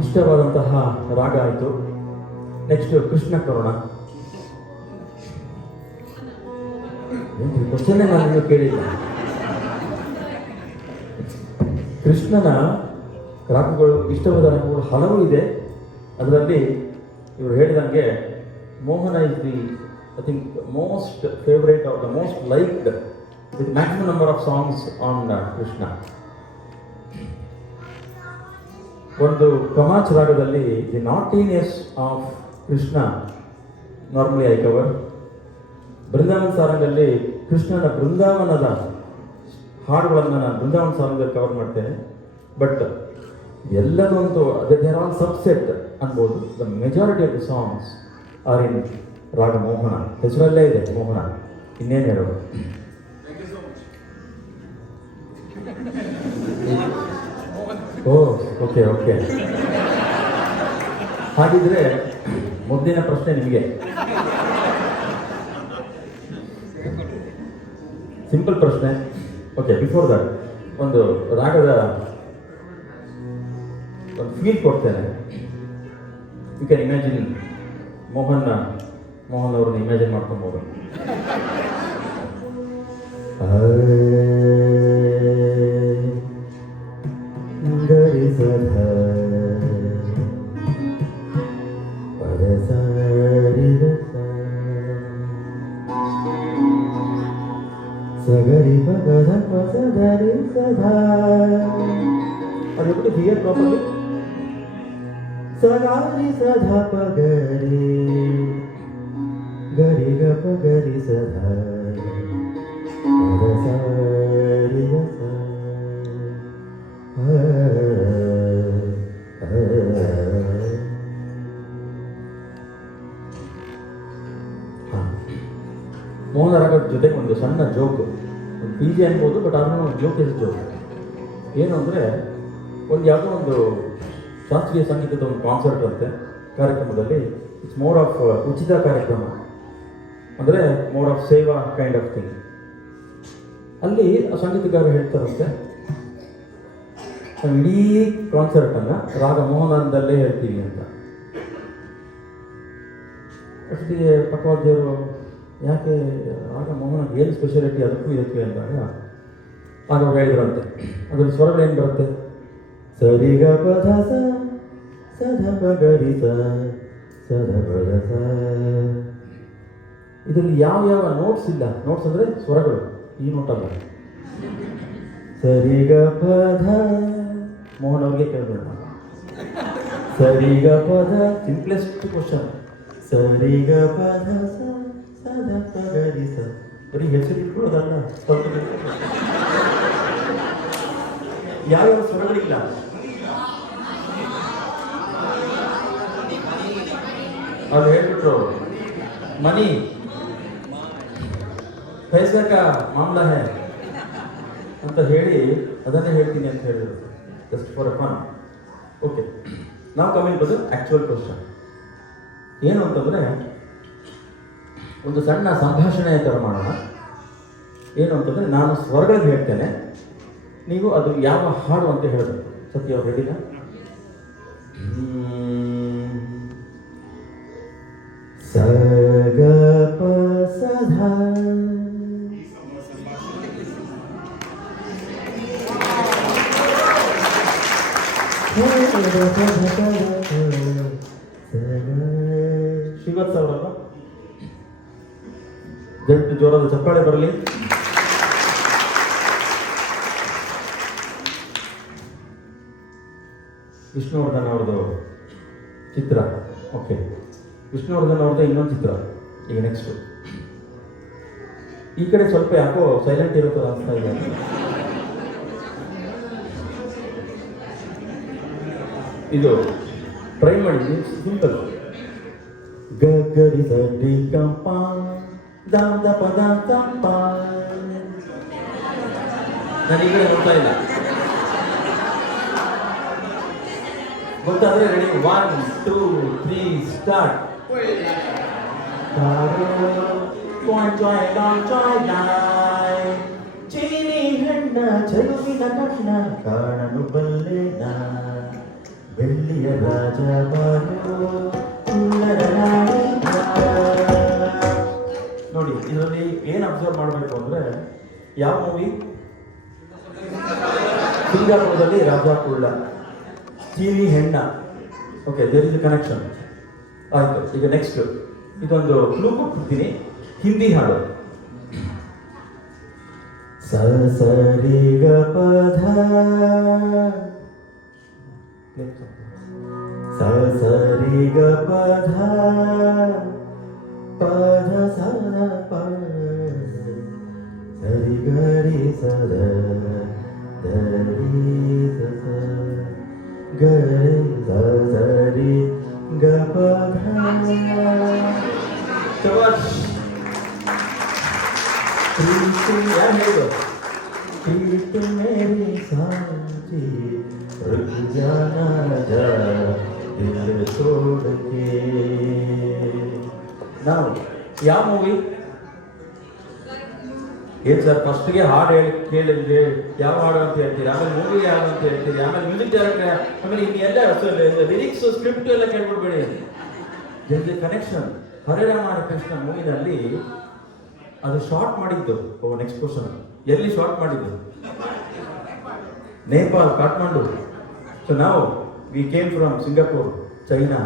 ಇಷ್ಟವಾದಂತಹ ರಾಗ ಆಯಿತು. ನೆಕ್ಸ್ಟ್ ಕೃಷ್ಣ ಕರುಣ. ಕ್ವಶನ್ನೇ ನಾನು ಕೇಳಿಲ್ಲ. ಕೃಷ್ಣನ ರಾಗಗಳು, ಇಷ್ಟವಾದ ರಾಗಗಳು ಹಲವು ಇದೆ. ಅದರಲ್ಲಿ ಇವರು ಹೇಳಿದಂಗೆ Mohana is the I think most favourite or the most liked with maximum number of songs on Krishna. ಒಂದು ಕಮಾಚ್ ರಾಗದಲ್ಲಿ the naughtiness of Krishna normally I cover. Brindavan ಸಾರಂಗಲ್ಲಿ ಕೃಷ್ಣನ ಬೃಂದಾವನದ ಹಾಡುಗಳನ್ನು ನಾನು ಬೃಂದಾವನ್ ಸಾರಂಗದಲ್ಲಿ ಕವರ್ ಮಾಡ್ತೇನೆ. ಬಟ್ ಎಲ್ಲದೊಂದು ದೇರ್ ಆಲ್ ಸಬ್ಸೆಟ್ ಅನ್ಬೋದು. The majority of the songs are in raga Mohana. ಹೆಸರಲ್ಲೇ ಇದೆ ಮೋಹನ, ಇನ್ನೇನು ಹೇಳೋದು. Oh okay okay. ಹಾಗಿದ್ರೆ ಮುಂದಿನ ಪ್ರಶ್ನೆ ನಿಮಗೆ. ಸಿಂಪಲ್ ಪ್ರಶ್ನೆ. ಓಕೆ, ಬಿಫೋರ್ ದಟ್ ಒಂದು ರಾಗದ ಒಂದು ಫೀಲ್ ಕೊಡ್ತೇನೆ. ಯು ಕ್ಯಾನ್ ಇಮ್ಯಾಜಿನ್ ಮೋಹನ್ ಅವ್ರನ್ನ ಇಮ್ಯಾಜಿನ್ ಮಾಡ್ಕೊಬೋದು. ಸಗರಿ ಪಗದ ಪಸಗರಿ ಸದಾ. ಅದೆప్పుడు ಹಿಯರ್ ಪ್ರಾಪರ್ಲಿ. ಸಗಾರಿ ಸದಾ ಪಗರಿ ಗರಿ ಗ ಪಗರಿ ಸದಾ ಸರಿ ಸ. ಮೋಹನ ರಾಗದ ಜೊತೆಗೆ ಒಂದು ಸಣ್ಣ ಜೋಕ್, ಒಂದು ಪಿ ಜಿ ಅನ್ಬೋದು, ಬಟ್ ಅದನ್ನು ಒಂದು ಜೋಕ್ ಇಸ್ ಜೋಕ್. ಏನು ಅಂದರೆ, ಒಂದು ಯಾವುದೋ ಒಂದು ಶಾಸ್ತ್ರೀಯ ಸಂಗೀತದ ಒಂದು ಕಾನ್ಸರ್ಟ್ ಅಂತೆ ಕಾರ್ಯಕ್ರಮದಲ್ಲಿ. ಇಟ್ಸ್ ಮೋರ್ ಆಫ್ ಉಚಿತ ಕಾರ್ಯಕ್ರಮ, ಅಂದರೆ ಮೋರ್ ಆಫ್ ಸೇವಾ ಕೈಂಡ್ ಆಫ್ ಥಿಂಗ್. ಅಲ್ಲಿ ಆ ಸಂಗೀತಗಾರ ಹೇಳ್ತಾರಂತೆ, ನಾವು ಇಡೀ ಕಾನ್ಸರ್ಟನ್ನು ರಾಗ ಮೋಹನದಲ್ಲೇ ಹೇಳ್ತೀವಿ ಅಂತ. ಅಷ್ಟೊತ್ತಿಗೆ ಪಕ್ಕವಾದ್ಯರು ಯಾಕೆ ಆಗ ಮೋಹನ ಏನು ಸ್ಪೆಷಾಲಿಟಿ ಅದಕ್ಕೂ ಇದಕ್ಕೆ ಅಂದಾಗ ಆಗ ಅವ್ರು ಹೇಳಿದ್ರಂತೆ, ಅದರಲ್ಲಿ ಸ್ವರಗಳು ಏನು ಬರುತ್ತೆ, ಸರಿಗ ಪದ ಸದ ಪಗರಿ ಸದ ಪದ ಸ. ಇದರಲ್ಲಿ ಯಾವ ನೋಟ್ಸ್ ಇಲ್ಲ. ನೋಟ್ಸ್ ಅಂದರೆ ಸ್ವರಗಳು, ಈ ನೋಟ್ ಅಲ್ಲ. ಸರಿಗ ಪದ ಮೋಹನ್ ಅವ್ರಿಗೆ ಕೇಳಬೇಡ. ಸರಿಗ ಪದ ಸಿಂಪ್ಲೆಸ್ಟ್ ಕ್ವಶನ್. ಸರಿಗ ಪದ ಸದ ಪಗರಿ ಸ. ಬರೀ ಹೆಸರು ಇಟ್ಕೊಳ್ಳೋದಲ್ಲ, ಯಾವ್ಯಾವ ಸ್ವರಗಳಿಲ್ಲ. ಅವ್ರು ಹೇಳ್ಬಿಟ್ರು, ಮನಿ ಪೈಸಾ ಕಾ ಮಾಮ್ಲಾ ಹೈ ಅಂತ ಹೇಳಿ ಅದನ್ನೇ ಹೇಳ್ತೀನಿ ಅಂತ ಹೇಳಿದ್ರು, just for a fun. Okay, ನಾವು coming to the actual question. ಏನು ಅಂತಂದರೆ, ಒಂದು ಸಣ್ಣ ಸಂಭಾಷಣೆ ಥರ ಮಾಡೋಣ. ಏನು ಅಂತಂದರೆ, ನಾನು ಸ್ವರಗಳಿಗೆ ಹೇಳ್ತೇನೆ, ನೀವು ಅದು ಯಾವ ಹಾಡು ಅಂತ ಹೇಳಬೇಕು. ಸತ್ಯ ಅವ್ರು ರೆಡಿನಾ? ಸ ಗ ಪ ಸ ಧ. ಶ್ರೀವತ್ಸ ಅವರಲ್ಲ, ಜಟ್ಟು ಜೋರಾದ ಚಪ್ಪಾಳೆ ಬರಲಿ. ವಿಷ್ಣುವರ್ಧನ್ ಅವ್ರದ್ದು ಚಿತ್ರ. ಓಕೆ, ವಿಷ್ಣುವರ್ಧನ್ ಅವ್ರದ್ದು ಇನ್ನೊಂದು ಚಿತ್ರ ಈಗ ನೆಕ್ಸ್ಟು. ಈ ಕಡೆ ಸ್ವಲ್ಪ ಯಾಕೋ ಸೈಲೆಂಟ್ ಇರುತ್ತದೆ ಅನಿಸ್ತಾ ಇದೆ. ಇದು ಟ್ರೈ ಮಾಡಿ, ಸಿಂಪಲ್. ಗರಿ ಸರಿ ಕಂಪ ದಾದ ಪದ ಕಂಪ. ನಾನು ಈ ಕಡೆ ನೋಡ್ತಾ ಇಲ್ಲ, ಗೊತ್ತಾದ್ರೆ ರೆಡಿ. 1 2 3 ಸ್ಟಾರ್ಟ್. ಚೀನಿ ಹೆಣ್ಣ ಚೆಲುವಿನ ಕಣ್ಣ ಕಾಣಲು ಬಲ್ಲೆನ ಬೆಳ್ಳಿಯ ರಾಜ ಬಾರೋ ಸುಂದರ ನಾಡಿ ನೋಡಿ. ಇದರಲ್ಲಿ ಏನು ಅಬ್ಸರ್ವ್ ಮಾಡಬೇಕು ಅಂದರೆ, ಯಾವ ಮೂವಿ? ಸಿಂಗಾಪುರದಲ್ಲಿ ರಾಜ ಕುಳ್ಳ, ಚೀನಿ ಹೆಣ್ಣ. Okay, there is a connection. ಆಯಿತು. ಈಗ ನೆಕ್ಸ್ಟ್ ಇದೊಂದು ಕ್ಲೂ ಕೊಟ್ಬಿಡ್ತೀನಿ. ಹಿಂದಿ ಹಾಡು. ಸ ಸರಿ ಗ ಪಧ, ಸ ಸರಿ ಗ ಪಧ ಪಧ ಸದ ಪ ಸರಿ ಗರಿ ಸದ ಧರಿ ಸದ ಗರಿ ಸರಿ ಗ ಪಧ. ಶಬಾಷ್. ಯಾರು ಹೇಳಿದ್ರು? ಪ್ರೀತ್ ಮೇರಿ ಸಾಂಚಿ रुक जाना जा दिल छोड़ के. ನಾವು ಯಾವ ಮೂವಿ? ಏನು ಸರ್, ಫಸ್ಟ್ಗೆ ಹಾಡು ಕೇಳಿದ್ರೆ ಯಾವ ಹಾಡು ಅಂತ ಹೇಳ್ತೀರಿ, ಆಮೇಲೆ ಮೂವಿ ಯಾವುದು ಅಂತ ಹೇಳ್ತೀರಿ, ಆಮೇಲೆ ಮ್ಯೂಸಿಕ್ ಡೈರೆಕ್ಟರ್, ಆಮೇಲೆ ಇನ್ನೆಲ್ಲ ಲಿರಿಕ್ಸ್ ಸ್ಕ್ರಿಪ್ಟ್ ಎಲ್ಲ ಕೇಳ್ಬಿಡ್ಬೇಡಿ. ಜಲ್ದಿ ಕನೆಕ್ಷನ್. ಹರೇ ರಾಮ ಹರೇ ಕೃಷ್ಣ ಮೂವಿನಲ್ಲಿ ಅದು ಶಾರ್ಟ್ ಮಾಡಿದ್ದು. ನೆಕ್ಸ್ಟ್ ಕ್ವಶನ್, ಎಲ್ಲಿ ಶಾರ್ಟ್ ಮಾಡಿದ್ದು? ನೇಪಾಲ್, ಕಾಠ್ಮಂಡು. ಸೊ ನಾವು we came from Singapore, China,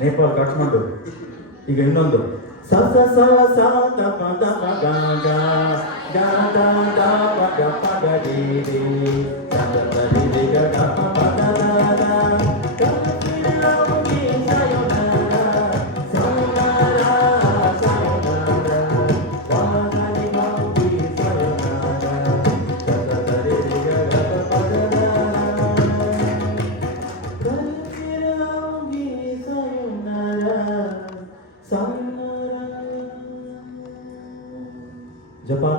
Nepal, Kathmandu. ಈಗ ಇನ್ನೊಂದು ಸ ಸ ಸ ಸ ತ ಪ ತ ಪ ಗ ಗ ಗ ತ ತ ಪ ಗ ಪ ಗ ಡಿ ಡಿ ತ ತ ತ ಡಿ ಡಿ ಗ ಗ ಪ ಪ ಗ ಗ ಗ ಗ ನಿ ಸಾಯೋನಾರ ಸಾಯೋನಾರ ಸಾಯೋನಾರ ವಾನಿ ಮೌಗಿ ಸಾಯೋನಾರ ತ ತ ತ ಡಿ ಡಿ ಗ ಗ ಪ ಗ ಗ ಗ ಸಾಯೋನಾರ ಸಾಯೋನಾರ. Japan,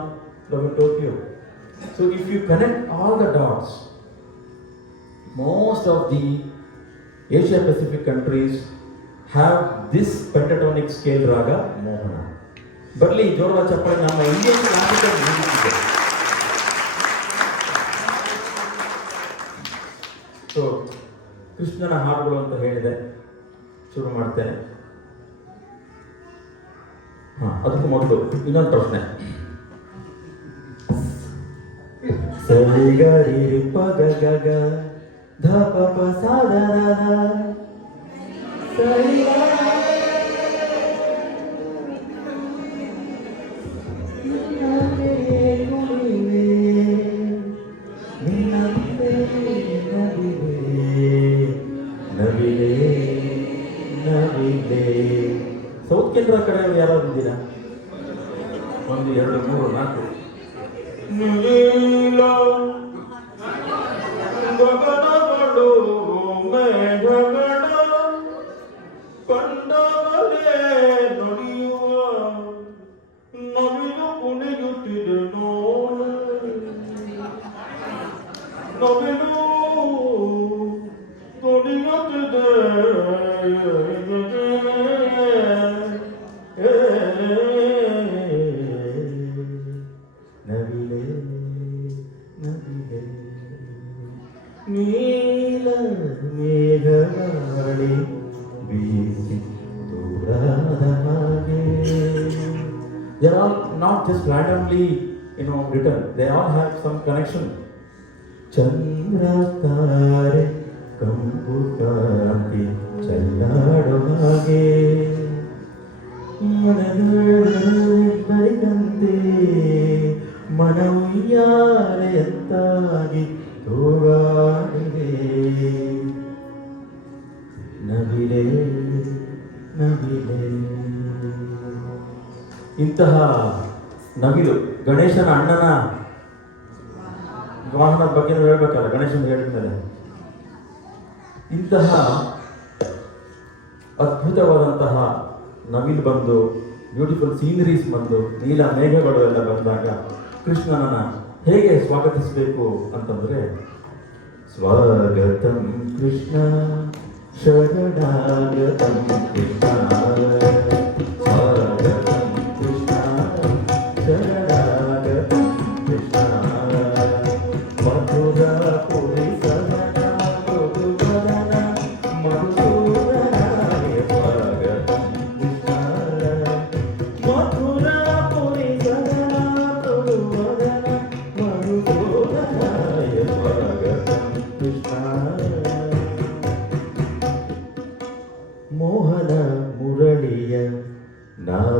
love in Tokyo. So if you connect all the dots, most of the Asia Pacific countries have this pentatonic scale raga Mohana. Barli jorva chappali ನಮ್ಮ ಇಂಡಿಯನ್ ಕ್ಲಾಸಿಕಲ್ ಮ್ಯೂಸಿಕ್ ಇದೆ. So ಕೃಷ್ಣನ ಹಾಡುಗಳು ಅಂತ ಹೇಳಿದೆ, ಶುರು ಮಾಡ್ತೇನೆ. ಅದಕ್ಕೂ ಮೊದಲು ಇನ್ನೊಂದು ಪ್ರಶ್ನೆ. ಸರಿ ಗರಿ ಪ ಗ ಗ ಗ ಧ ಪ ಪ ಸ ದ ದ ಧ ಸರಿ ನವಿಲೆ ನವಿಲೆ. ಸೌತ್ ಕೇಂದ್ರ ಕಡೆ ಯಾರಾದ್ರು ಇದ್ದೀರಾ? 1 2 3 4. ನೀಲ ಗಗನಗಳು ಮೇಘಗಳ ಕಂಡವರೇ ನುಡಿಯುವ ನವಿಲು ಕುಣಿಯುತ್ತಿದೆ ನೋಡು, ನವಿಲು ಕುಣಿಯುತ್ತಿದೆ ನವಿಲೆ ನವಿಲೆ. ನೀಲ ಮೇಘಗಾಳಿ ಬೀಸಿ ದೂರಾದ ಹಾಗೆ. They are all not just randomly, written. They all have some connection. ಚಂದ್ರ ತಾರೆ ಕಂಪು ಕಾಂತಿ ಚೆಲ್ಲಾಡೋ ಹಾಗೆ ಬರಿದಂತೆ ಮನವಿಯಾರೆಯಂತಾಗಿ ತೋಗಾಡಿದೆ. ನವಿಲೆ ನವಿಲೆ. ಇಂತಹ ನವಿಲು ಗಣೇಶನ ಅಣ್ಣನ ವಾಹನದ ಬಗ್ಗೆ ಹೇಳ್ಬೇಕಲ್ಲ, ಗಣೇಶನ ಹೇಳಿದ್ಮೇಲೆ ಇಂತಹ ಅದ್ಭುತವಾದಂತಹ ನವಿಲು ಬಂದು, ಬ್ಯೂಟಿಫುಲ್ ಸೀನರೀಸ್ ಬಂದು, ನೀಲ ಮೇಘಗಳು ಎಲ್ಲ ಬಂದಾಗ ಕೃಷ್ಣನನ್ನ ಹೇಗೆ ಸ್ವಾಗತಿಸಬೇಕು ಅಂತಂದ್ರೆ, ಸ್ವಾಗತಂ ಕೃಷ್ಣ ಶರಣಾಗತಂ ಕೃಷ್ಣ, ಸ್ವಾಗತಂ ಕೃಷ್ಣ ಶರಣಾಗತಂ ಕೃಷ್ಣ, ಮಧುರ ಪುರಿ ಸದನ ಮೃದುವದನ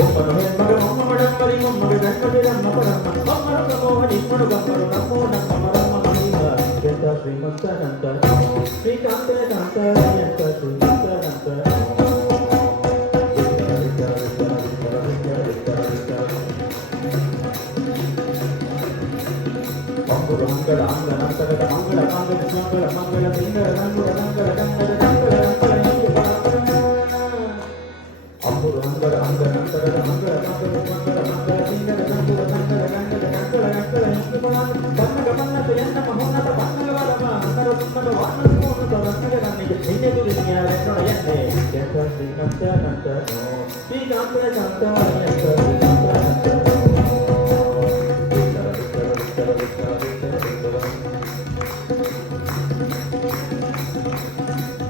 ಒಮ್ಮನು ಹೆಣ್ಮಗ ಮೊಮ್ಮಗ ಡಂಬರಿ ಮೊಮ್ಮಗ ಗಂಡಗೆ ನಮ್ಮ ಪರಮ್ಮ ಮೊಮ್ಮರು ಮೋಹನಿ ಮನು ಗಮ್ಮರು ನಮ್ಮೋ ನಮ್ಮ ಮರಮ್ಮ ಮಹಿಮ ಎಂತ ಶ್ರೀಮಂತನಂತ ಶ್ರೀಕಾಂತನಂತ ಎಂತ ಶ್ರೀಮಂತನಂತ ಮಂಗಳ ಅಂಗ ನಂತರದ ಮಂಗಳ ಮಂಗಳ ಮಂಗಳ ಮಂಗಳ ತಿಂಗಳ ನಂಗುಳ ನಂಗಳ ನಂಗಳ ನಂಗಳ ಅಂಬುರು ಅಂಗರ ಅಂಗ ನಂತರದ ಮಂಗಳ ಮಂಗಳ ಮಂಗಳ ಮಂಗಳ ತಿಂಗಳ ನಂಗುಳ ನಂಗಳ ನಂಗಳ ನಂಗಳ ನಂಗಳ ಬನ್ನಗ ಬನ್ನದ ಎನ್ನ ಮಹೋನ್ನತ ಬನ್ನಗ ಬಲಮ ಅನ್ನರ ಸುನ್ನದ ವಾನದ ಮೋನದ ಬನ್ನಗ ನನ್ನಿಗೆ ನಿನ್ನೆ ದುರಿಯ ಎನ್ನೊಡ ಎನ್ನೆ ಎಂತ ಶ್ರೀಮಂತ ನಂತ ಶ್ರೀಕಾಂತ ಕಾಂತ ಎಂತ ಶ್ರೀಮಂತ ನಂತ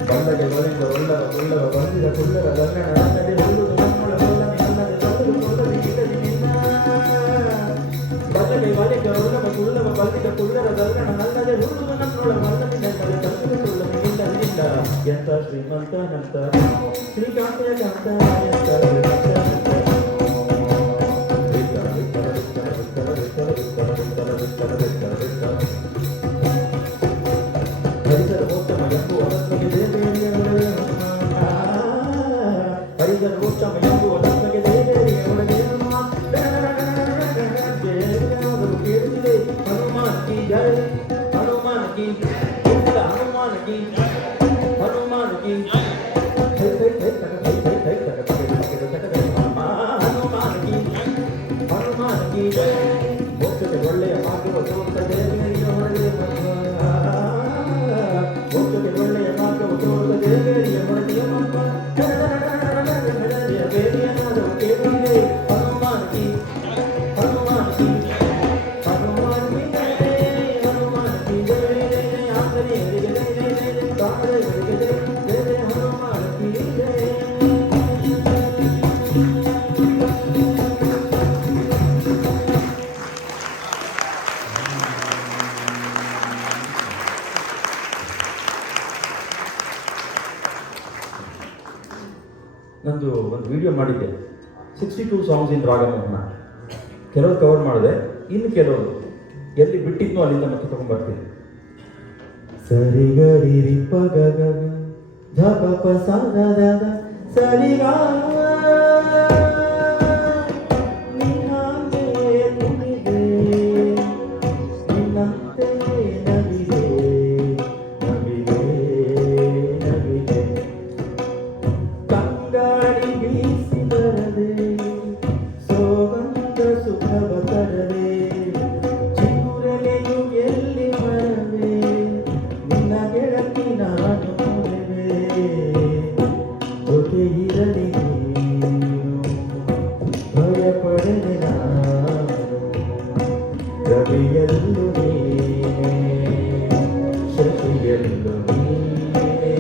ಬಲ್ಲಗೆ ಬಲಿಂದ ಒಲ್ಲವ ಉಲ್ಲವ ಬಂದಿದ ಕುಲ್ಲರ ಗಂಗನ ನನ್ನದೆ ಹುಲ್ಲುದು ನಮ್ಮೊಳ ಬಲ್ಲನೆ ನನ್ನದೆ ಬಲ್ಲದು ಕೊಲ್ಲದೆ ಇಡಲಿ ನಿನ್ನ ಬಲ್ಲಗೆ ಬಲಿಂದ ಒಲ್ಲವ ಕುಲ್ಲವ ಬಂದಿದ ಕುಲ್ಲರ ಗಂಗನ ನನ್ನದೆ ಹುಲ್ಲುದು ನನ್ನೊಳ ಬಲ್ಲನೆ ನನ್ನದೆ ಬಲ್ಲದು ಕೊಲ್ಲದೆ ಇಡಲಿಲ್ಲ ಎಂತ ಶ್ರೀಮಂತನಂತ ಶ್ರೀಕಾಂತ ಕಾಂತ ಎಂತ ಪರಿಸರ ಉತ್ತಮ ಎಂಬುವ ರತ್ನಗೆ ದೇವೇರಿಯ ಒಳಗೆ ಪರಿಸರ ಉತ್ತಮ ಎಂಬುವ ರತ್ನಗೆ ದೇವೇರಿಯ ಒಳಗೆ ಕೇಳುತ್ತಿದೆ ಹನುಮಾನ್ ಕಿ ಜಯ ಹನುಮಾನ್ ಕಿ ಹನುಮಾನ್ ಕಿ ಹನುಮಾನ್ ಕಿ ಹನುಮಾನ್ ಕಿ ಮೋಕ್ಷತೆ ಒಳ್ಳೆಯ ಮಾರ್ಗವ ತೋರ್ತ ದೇವೇರಿಯ ಒಳಗೆ ಮೋಕ್ಷತೆ ಒಳ್ಳೆಯ ಮಾರ್ಗವ ತೋರ್ತ ದೇವೇರಿಯ ಒಳಗೆ ಬೇರೆಯನಾದರೂ ಕೇಳಿದೆ ಹನುಮಾನ್ ಕಿ ಹನುಮಾನ್ ಕಿ ಹನುಮಾನ್ ಕಿ ಹನುಮಾನ್ ಕಿ ಆಂಜನೇಯರಿಗೆ ಕಾಮದೇವರಿಗೆ ಹನುಮಾನ್ ಕಿ ನಂದು ಒಂದು ವಿಡಿಯೋ ಮಾಡಿದ್ದೆ 62 ಸಾಂಗ್ಸ್ ಇನ್ ರಾಗಮೋಹನ. ಕೆಲವು ಕವರ್ ಮಾಡಿದೆ, ಇನ್ನು ಕೆಲವರು ಎಲ್ಲಿ ಬಿಟ್ಟಿದ್ನೋ ಅಲ್ಲಿಂದ ಮತ್ತೆ ತಗೊಂಡ್ಬರ್ತೀನಿ. ಸರಿ ಗರಿ ರಿ ಪ ಗ ಗ ಧ ಪ ಪ ಸ ದ ದ ದ ಸರಿ ಗ ನಿನ್ನಂತೆ ಕುಣಿದೆ ನಿನ್ನಂತೆ ನವಿದೆ ನವಿದೆ ನವಿದೆ ಕಂಗಾಳಿ ಬೀಸಿ ಬರದೆ ಸೋಗಂಧ ಸುಖವ ತರದೆ ಚಿಗುರೆಲೆಯು ಎಲ್ಲಿ ಬರದೆ ನಿನ್ನ ಗೆಳತಿ ನಾನು ನೋಡುವೆ ಜೊತೆ ಇರಲಿ ಭಯ ಪಡೆದೆ ನಾನು ರವಿಯಲ್ಲು ನೀನೆ ಶಶಿಯಲ್ಲು ನೀನೆ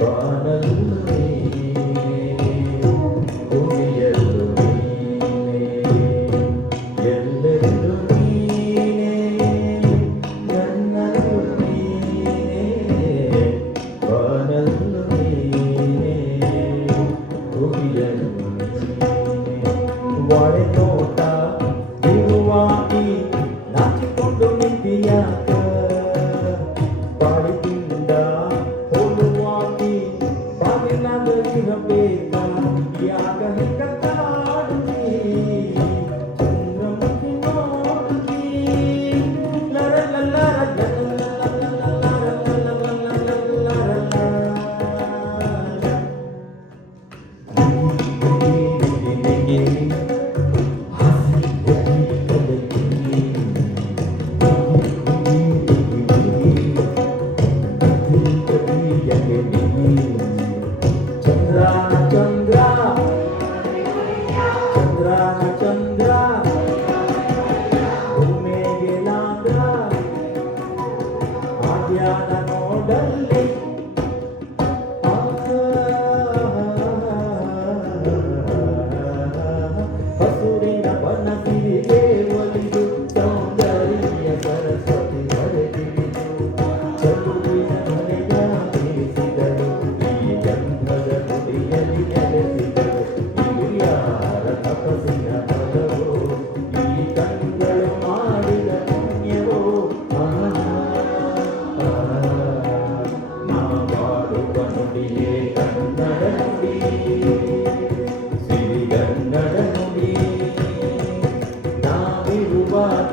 ಬಾನಲ್ಲು ನೀನೆ ಭೂಮಿಯಲ್ಲು ನೀನೆ ಎಲ್ಲೆಲ್ಲೂ ನೀನೆ ನನ್ನಲ್ಲೂ ನೀನೆ ಬಾನಲ್ಲು ನೀನೆ ಭೂಮಿಯಲ್ಲು ವಾಡೆ ತೋಟ ಬಿರುವಾಗಿ ನಾಚಿಕೊಂಡು ನಿಂತಿಯ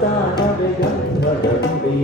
ತಾನವೇ ಗಂಧದ ಗುಡಿ